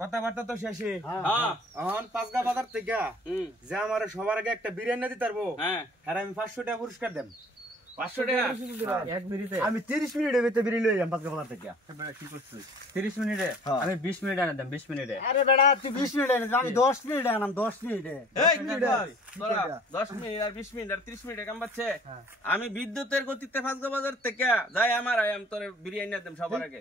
কথাবার্তা তো শেষে হ্যাঁ এখন পাঁচগা বাজার থেকে যে আমার সবার আগে একটা বিরিয়ানি দিতে পারবো হ্যাঁ আর আমি 500 টাকা পুরস্কার দেব। 500 টাকা এক মিনিটে আমি 30 মিনিটের ভিতরে বিরিয়ানি লই যাম পাঁচগা বাজার থেকে। কি করছিস 30 মিনিটে আমি 20 মিনিট আনে দাম 20 মিনিটে আরে বেড়া তুই 20 মিনিট এনে আমি 10 মিনিট আনাম 10 মিনিটে এই তোরা 10 মিনিট আর 20 মিনিট আর 30 মিনিট কাম বাচ্ছে আমি বিদ্যুতের গতিতে ফাঁসগা বাজার থেকে যাই আমার আম তোর বিরিয়ানি দেব সবার আগে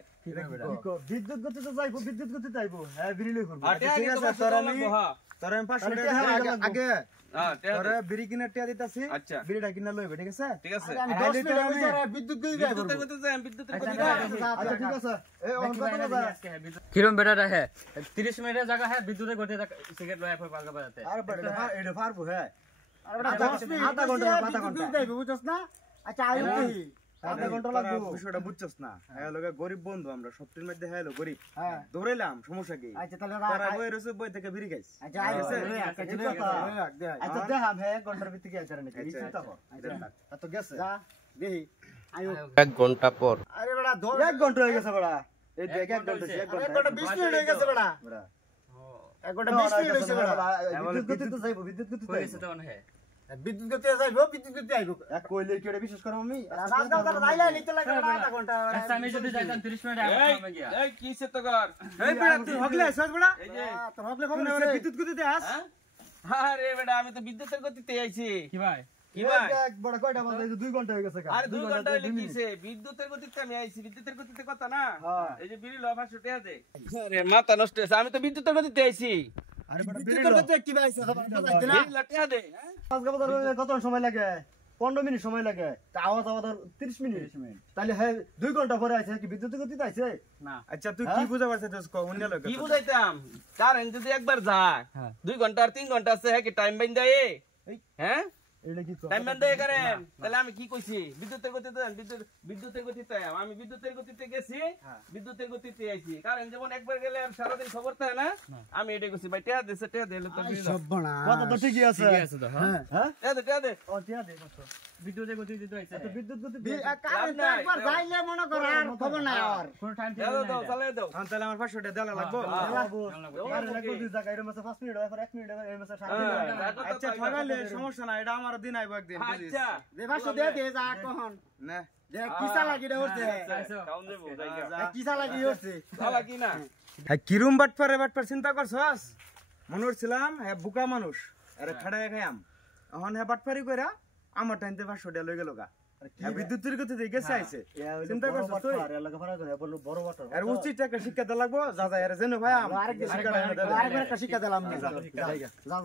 বিদ্যুৎ গতি তো যাইবো বিদ্যুৎ গতি যাইবো হ্যাঁ বিরিয়ানি করব আর ঠিক ঠিক আছে, আছে তোর তোর আমি- আমি হ্যাঁ তোর আমি 500 তাহলে টাকা টাকা আগে হ্যাঁ তোর বিড়ি কিনার টাকা দিতাছি। আচ্ছা। বিড়িটা কিনা লইবে, ঠিক আছে? ঠিক আছে আমি আর 10 লিটার মিনিট আমি- ভিতরে বিদ্যুৎ গতি যাইবো বিদ্যুতের গতিতে যাই বিদ্যুতের আচ্ছা, গতিতে আচ্ছা ঠিক আছে। এই অন কত বাজে? কিরম বেটাটা হ্যাঁ 30 মিনিটের জায়গা হ্যাঁ বিদ্যুতের গতি সিগারেট লয় পর পালকা বাজাতে আর বড় এটা পারবো হ্যাঁ। আরে বেড়া 10 মিনিট আধা ঘন্টা, আধা ঘন্টা। বিদ্যুৎ যাইবো বুঝছস না? আচ্ছা আইও কি আধা ঘন্টা লাগবে। বিষয়টা বুঝছস না? হ্যাঁ লগে গরিব বন্ধু আমরা সবটির মধ্যে হ্যালো গরিব। হ্যাঁ দৌড়াইলাম, সমস্যা কি? আচ্ছা তাহলে তোরা বই রসুন বই থেকে বিড়ি খাইস। আচ্ছা আইও আছে? আচ্ছা দেখাম হ্যাঁ 1 ঘন্টার ভিতরে গেছে নাকি আচ্ছা, চিন্তা কর আচ্ছা। তো গেছে। যা দেখি আইও 1 ঘন্টা পর আরে বেড়া 1 ঘন্টা হয়ে গেছে বড়া। এই দেখ 1 ঘন্টা, 1 1 ঘন্টা। ঘন্টা 20 মিনিট হয়ে গেছে বেড়া বড়া। 1 ঘন্টা 20 মিনিট হইছে বেড়া বিদ্যুৎ গতি তো যাইবো, বিদ্যুৎ গতি তো কইছে যাইবো। তখন হ্যাঁ বিদ্যুৎ গতি যাইবো বিদ্যুৎ গতি আইবো এক কইলে কি এটা বিশ্বাস করো আমি? রাজগাঁও তার রাইলা নিতে লাগে বেড়া আধা ঘন্টা আচ্ছা আমি যদি যাইতাম 30 মিনিটে এই আমি গিয়া এই কিসে তো কর এই বড়া তুই হগলে আছস বড়া? এই যে তোর হকলে কোন খবর বড়া বিদ্যুৎ গতিতে আস? হ্যাঁ আরে বেটা আমি তো বিদ্যুতের গতিতে আইছি কি ভাই কি ভাই এক বড়া কয়টা বাজে? 2 ঘন্টা হয়ে গেছে। আরে 2 ঘন্টা হইলে কিছে বিদ্যুতের গতিতে আমি আইছি বিদ্যুতের গতিতে কথা না হ্যাঁ। এই যে বিড়ি লফা 500 টাকা দে আরে মাথা নষ্ট হইছে আমি তো বিদ্যুতের গতিতে আইছি আরে বড়া বিড়ি বিদ্যুৎ গতি কি ভাইছে খবর যাইতে না বিড়ি লটিয়া দে হ্যাঁ পাঁচগা বাজার কত সময় লাগে? 15 মিনিট সময় লাগে। তা আওয়াজ 30 মিনিট। তাহলে হ্যাঁ 2 ঘন্টা পরে আছে কি বিদ্যুৎ গতিতে আছে? না আচ্ছা তুই কি বুঝা পারছিস কো অন্য লোক? কি বুঝাইতাম কারেন্ট যদি একবার যায় হ্যাঁ। 2 ঘন্টা আর 3 ঘন্টা আছে হ্যাঁ কি টাইম বাইন দেয় হ্যাঁ এটা কি টাইম বাইন দেয় কারেন্ট তাহলে আমি কি কইছি বিদ্যুতের গতিতে বিদ্যুতের গতিতে আমি বিদ্যুতের গতিতে গেছি বিদ্যুতের গতিতে আইছি কারেন্ট যেমন একবার গেলে আর সারা দিন খবর থাকে না আমি এটা কইছি ভাই টিয়া দিছে টিয়া দিলে তো সব্বনা কথা তো ঠিকই আছে। ঠিক আছে তো হ্যাঁ হ্যাঁ? টিয়া দে ও টিয়া দে কত? বিদ্যুতের গতি দিতে হইছে তো বিদ্যুৎ গতি কারেন্ট একবার যাইলে মনে কর আর খবর নাই আর কোন টাইম টিয়া দাও চালে দাও তাহলে আমার 500 টাকা দেওয়া লাগবে। আরে লাগবে 2 জায়গা এর মধ্যে 5 মিনিট হয়, 1 মিনিট হয়, এর মধ্যে 7 মিনিট হয়। আচ্ছা ঠগাইলে সমস্যা নাই, এটা আমার দিন আইবো একদিন বুঝিস? আচ্ছা দে 500 দে দে যা কখন না দে কিসা লাগি রে হচ্ছে কাউন দেবো জায়গা কিসা লাগি হচ্ছে চালা কি না হ্যাঁ কিরম বাটপার চিন্তা করছস? মনে হচ্ছিলাম হ্যাঁ বুকা মানুষ আরে খাড়ায় খাইয়াম এখন হ্যাঁ বাটপারি কইরা আমার টাইমতে 500 টাকা লই গেল গা। হ্যাঁ বিদ্যুতের গতি দিয়ে গেছে আইছে চিন্তা করছস তুই? আর উচিত একটা শিক্ষা দেওয়া লাগবো যা যা এর জন্য ভাই আরেকটা শিক্ষা দিলাম যা যা